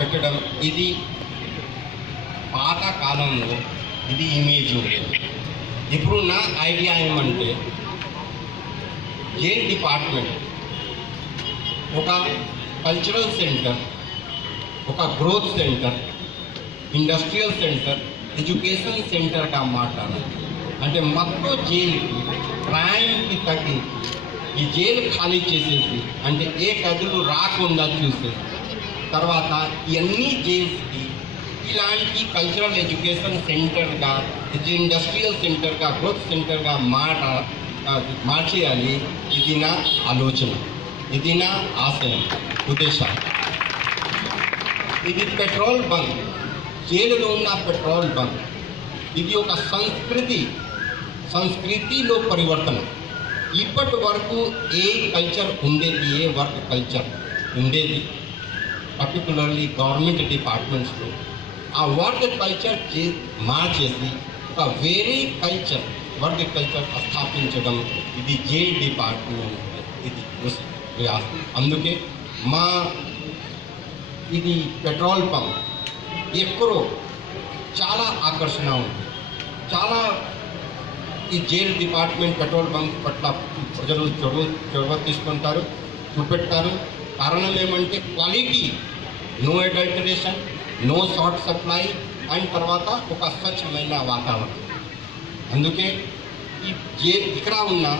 కట్టడం ఇది పాఠా కాలంలో ఇది ఇమేజ్ ఇబ్రు నా ఐడియా ఏమంటే జెట్ డిపార్ట్మెంట్ ఒక कल्चरल సెంటర్ ఒక growth centre industrial centre educational centre కామ మాట అంటే మత్తు جیل ట్రైల్ కి తంగి ఈ జైల్ ఖాళీ చేసెసి అంటే ఏ కదులు రాకూందా చూసేసి तरवा जेम्स इलांट कलचरल एडुकेशन सेंटर का इंडस्ट्रियल सेंटर का ग्रोथ सेंटर का मार्ट मार्चे इधना आलोचना इधना आशय उदेश पेट्रोल बंक जेल में उ पेट्रोल बंक इधर संस्कृति संस्कृति पिवर्तन इपट work culture uh work culture uh particularly government డిపార్ట్మెంట్స్లో ఆ వర్క్ కల్చర్ మార్చేసి ఒక వేరే కల్చర్ వర్క్ కల్చర్ స్థాపించడం ఇది జే డిపార్ట్మెంట్ ఇది అందుకే మా ఇది పెట్రోల్ పంప్ ఎక్కడో చాలా ఆకర్షణ ఉంది చాలా ఈ జైలు డిపార్ట్మెంట్ పెట్రోల్ బంక్ పట్ల ప్రజలు చొరవ చొరవ తీసుకుంటారు చూపెట్టారు कारणमेंटे quality no adulteration no short supply अंत तरह स्वच्छम वातावरण अंके इकड़ा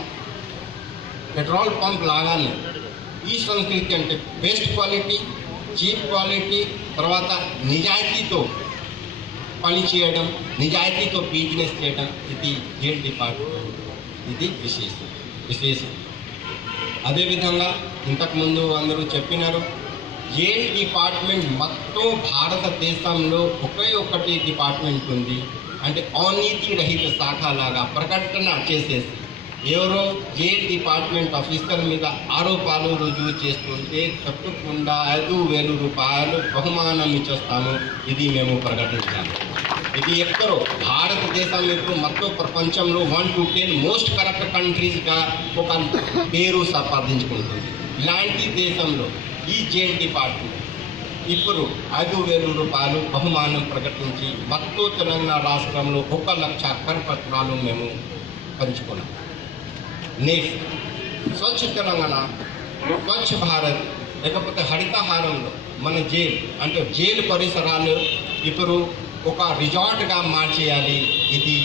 पेट्रोल पंप लागा संस्कृति अंत बेस्ट क्वालिटी चीप क्वालिटी तरह निजाइती तो पानी चेयर निजाइती तो बिजनेस इधी जेल विशेष विशेष అదేవిధంగా ఇంతకుముందు అందరూ చెప్పినారు ఏ డిపార్ట్మెంట్ మొత్తం భారతదేశంలో ఒకే ఒక్కటి డిపార్ట్మెంట్ ఉంది అంటే అవినీతి రహిత శాఖలాగా ప్రకటన చేసేసి ఎవరో ఏ డిపార్ట్మెంట్ ఆఫీసర్ మీద ఆరోపాలు రుజువు చేస్తుంటే తప్పకుండా ఐదు వేలు రూపాయలు బహుమానం ఇచ్చేస్తాము ఇది మేము ప్రకటించాము ఇది ఎక్కడో భారతదేశం ఎప్పుడు మొత్తం ప్రపంచంలో one to ten most corrupt కంట్రీస్గా ఒక పేరు సంపాదించుకుంటుంది ఇలాంటి దేశంలో ఈ జేఎన్టీ పార్టీ ఇప్పుడు ఐదు వేల రూపాయలు బహుమానం ప్రకటించి మొత్తం తెలంగాణ రాష్ట్రంలో ఒక లక్ష కరపత్రాలు మేము పంచుకున్నాం నెక్స్ట్ స్వచ్ఛ తెలంగాణ స్వచ్ఛ భారత్ లేకపోతే హరితహారంలో మన జైలు అంటే జైలు పరిసరాలు ఇప్పుడు ఒక రిజార్ట్గా మార్చేయాలి ఇది